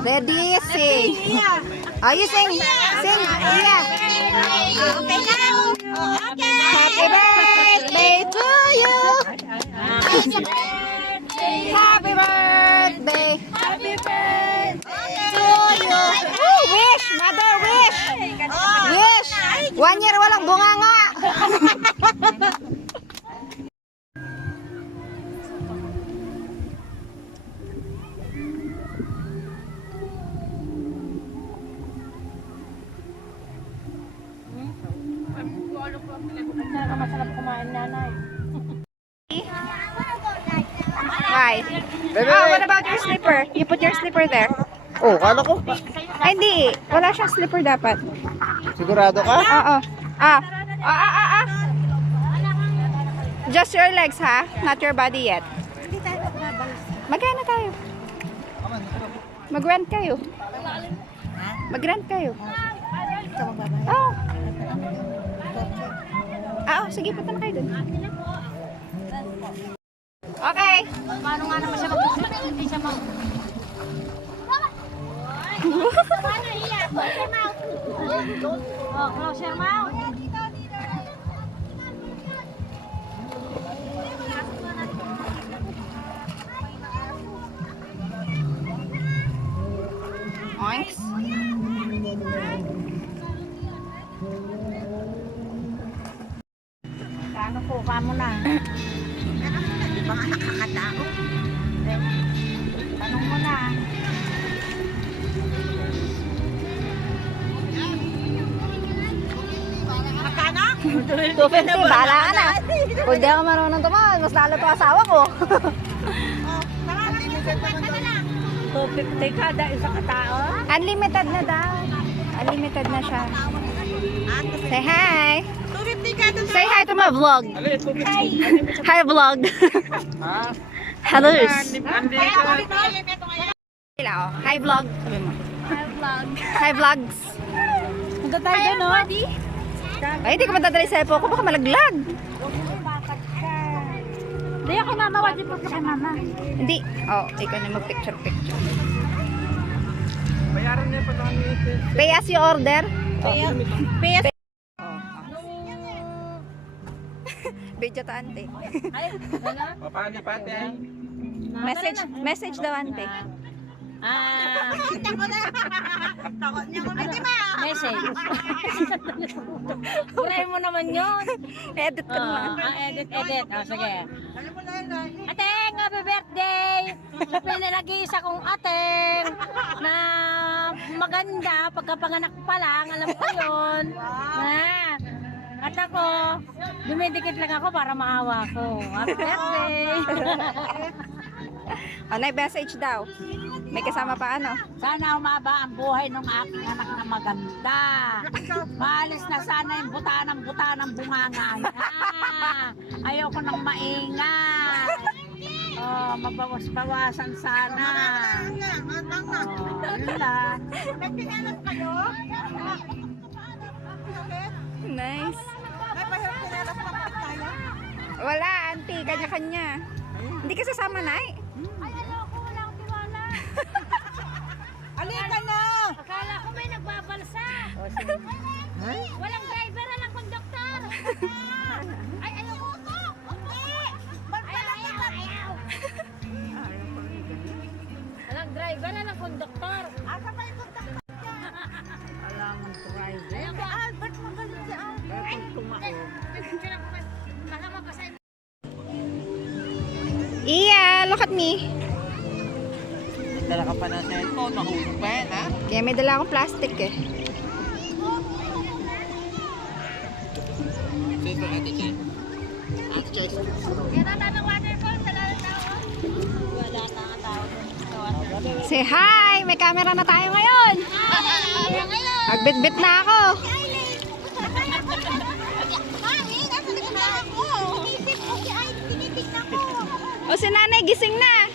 Ready, sing. Oh, you sing. Sing. Yeah. Okay now. Okay. Happy birthday to you. Happy birthday. Happy birthday To you. Woo, wish. Mother, wish. Wish. 1 year walang bunganga. Masarap kumain, nanay. Why? Oh, what about your slipper? You put your slipper there. Oh, kala ko. Ay, hindi. Wala siyang slipper dapat. Sigurado ka? Oo. Ah. Just your legs, ha? Not your body yet. Magkano tayo? Mag-rent kayo. Mag-rent kayo. Oh. Sige, punta na kayo dun. Okay. Paano nga naman siya mag-usap? Hindi siya mag... Close your mouth. Oinks. Kano po, kamo na. Mga nakakatao. Tanong mo na. Magkano? 250, bahala ka na. Kung di ako marunong tumawag, mas lalo to asawa ko. 250 kada isa katao. Unlimited na daw. Unlimited na siya. Say hi. 250 kada. Say hi to my vlog. Hi vlog. Hello. Hi vlog. Sabi mo. Hi vlog. Hi vlogs. Punta tayo doon, no? Ay, hindi ko matadali sa ipo ko. Baka malaglag. Hindi ako mama, wadi po sa mama. Hindi. Oh, ikaw na mag-picture-picture. Bayaran niya pa kami. Pay as you order. Pay as Video to ante. Ay, wala? Papali-pati ay. Message daw ante. Takot niya ko message. Pray mo naman yun. Edit ko naman. Edit. Sige. Ateng, happy birthday! Sa pinag-iisa kong ateng na maganda, pagkapanganak pa lang, alam ko yun. At ako, dumidikit lang ako para maawa ko. Happy birthday! Message daw. May kasama pa ano? Sana umaba ang buhay ng aking anak na maganda. Maalis na sana yung buta ng bunganga niya. Ayoko nang maingay. Mabawas-bawasan sana. Yun lang. Nice. Wala, auntie. Kanya-kanya. Hindi ka sasama, Nay? Alika na! Akala ko may nagbabalsa. Walang driver, walang konduktor. Ay, ayaw ko ito. Ayaw. Walang driver, walang konduktor. Asa pa yung konduktor? Alam ang driver. Ayaw ko, Albert, magaling si Albert. Ay, tumao. Baka mapasay. Iya, look at me. Dala ka pa ng cellphone, nahulog pa yan, ha? Kaya may dala akong plastic eh. Cellphone, Ate Chay. Ate Chay. Yan ang tanong waterfall sa tao. Wala na ang tao. Say hi! May camera na tayo ngayon! Magbitbit na ako! Mami, nasa likod ako. Inisip ko si Ay, tinitignan ko. O si nanay gising na!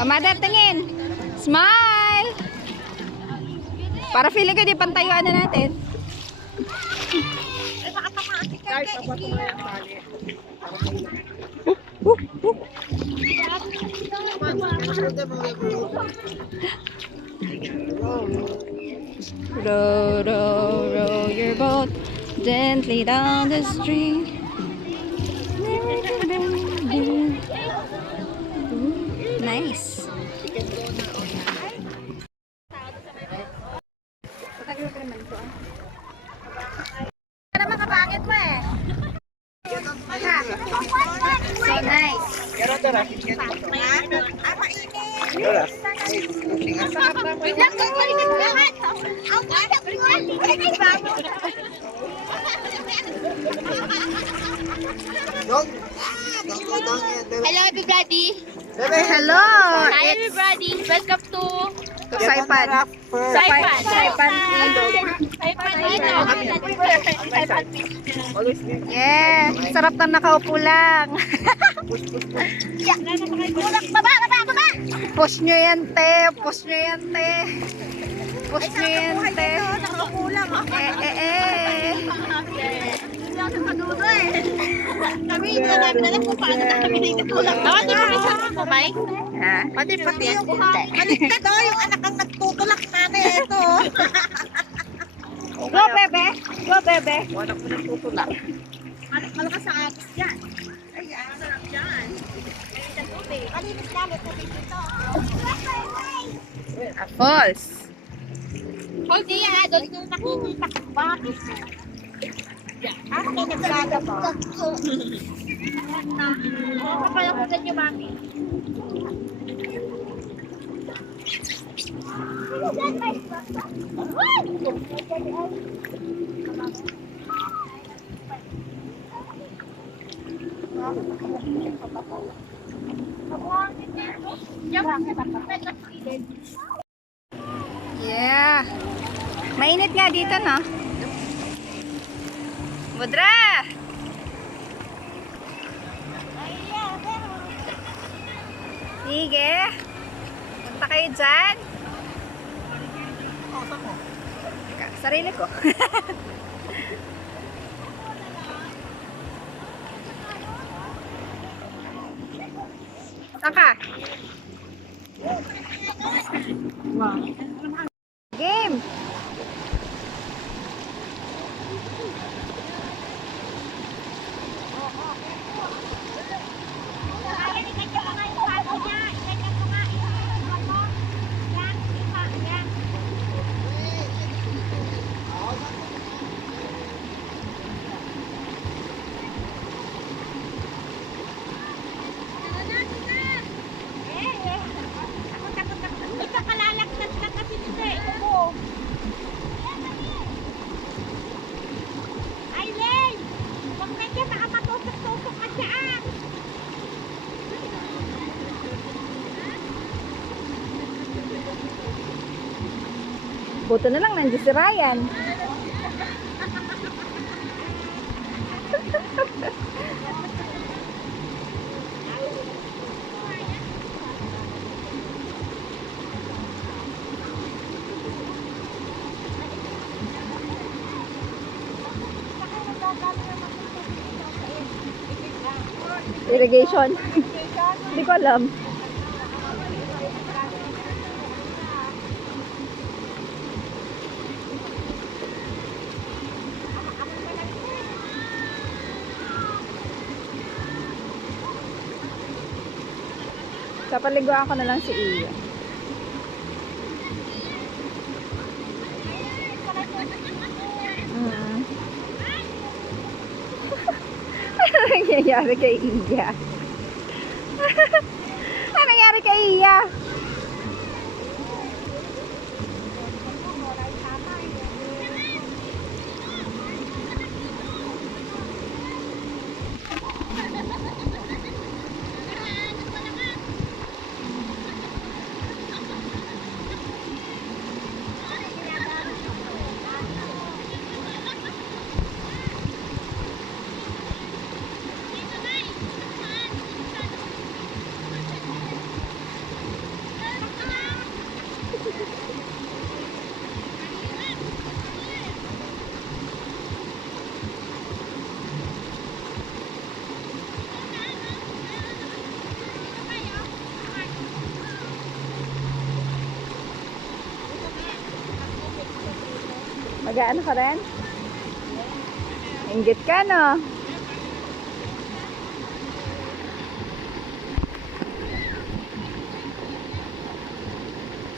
O mother, tingin! Smile! Para feeling ko di pantayuan na natin. Ay, baka tamaan si Keke. Row, row, row your boat gently down the stream. Nice. Para makapangit mo eh. So nice. Wait lang, balikan mo lahat. Hello everybody! Hello! Hi everybody! Welcome to Saipan. Saipan! Saipan Ilog. Yeah, sarap na nakaupo lang. Baba! Push nyo yan, te. Push nyo yan, te. Push nyo yan, te. Kami hindi na namin alam kung paano na kami nagtutulak. Bakit di ba isa mo, Mike? Ha? Pati pati yan. Baliktad oh, yung anak ang nagtutulak namin. Ito. Go, bebe. Go, bebe. Malakas sa agos yan. Ayan, sarap yan. Malinis namin tubig dito. Falls. Hindi yan. Doon Yung nakikita ko bakit. Ako na nagsada po. kapalakutan niyo, mami. Yeah. Mainit nga dito, no? Mudra! Sige. Punta kayo dyan. Teka, sarili ko. Saka. Game. Buto na lang nandiyan si Ryan. Irrigation. Hindi ko alam. Kapaliguan ko na lang si Iya. Ano nangyayari kay Iya? Ano nangyayari kay Iya? Mag-ano ka rin? Inggit ka, no?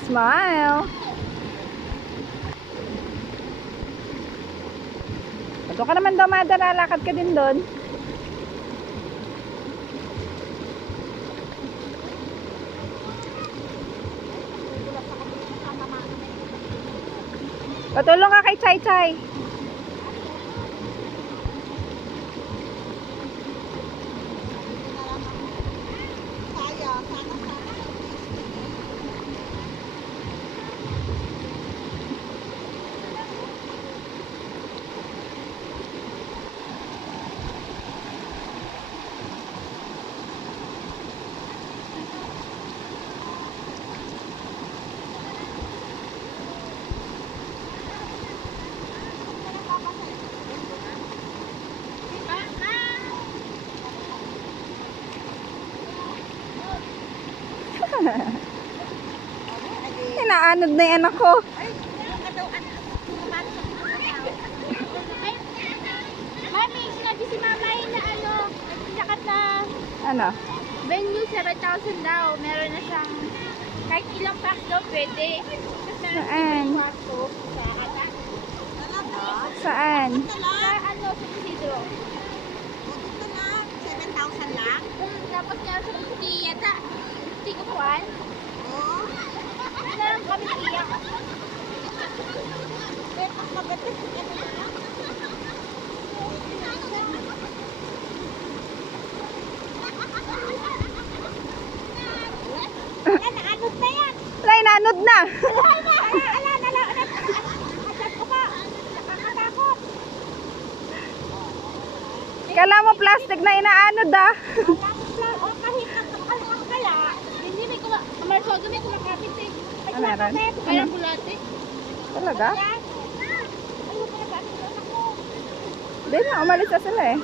Smile! Ito ka naman daw, Mother. Lalakad ka din doon. Patulong ka kay Chay Chay. Inaanod na yung anak ko. Mami, sinabi si Mamay na ano, nagsisakat na Ano? venue 7,000 daw. Meron na siyang kahit ilang pack daw pwede. Tapos meron Saan? sa kwarto sa anak. Saan? Sa ano, sa Isidro. Tapos meron sa Puti yata. Puti ko kuwan. Meron kami iyak. Naanod na yan. Wala, inaanod na. Kala mo plastic na inaanod ah. Hindi may kumarsog, may kumakapit eh. Ah, meron? Parang bulate. Talaga? Hindi na, umalis na sila eh.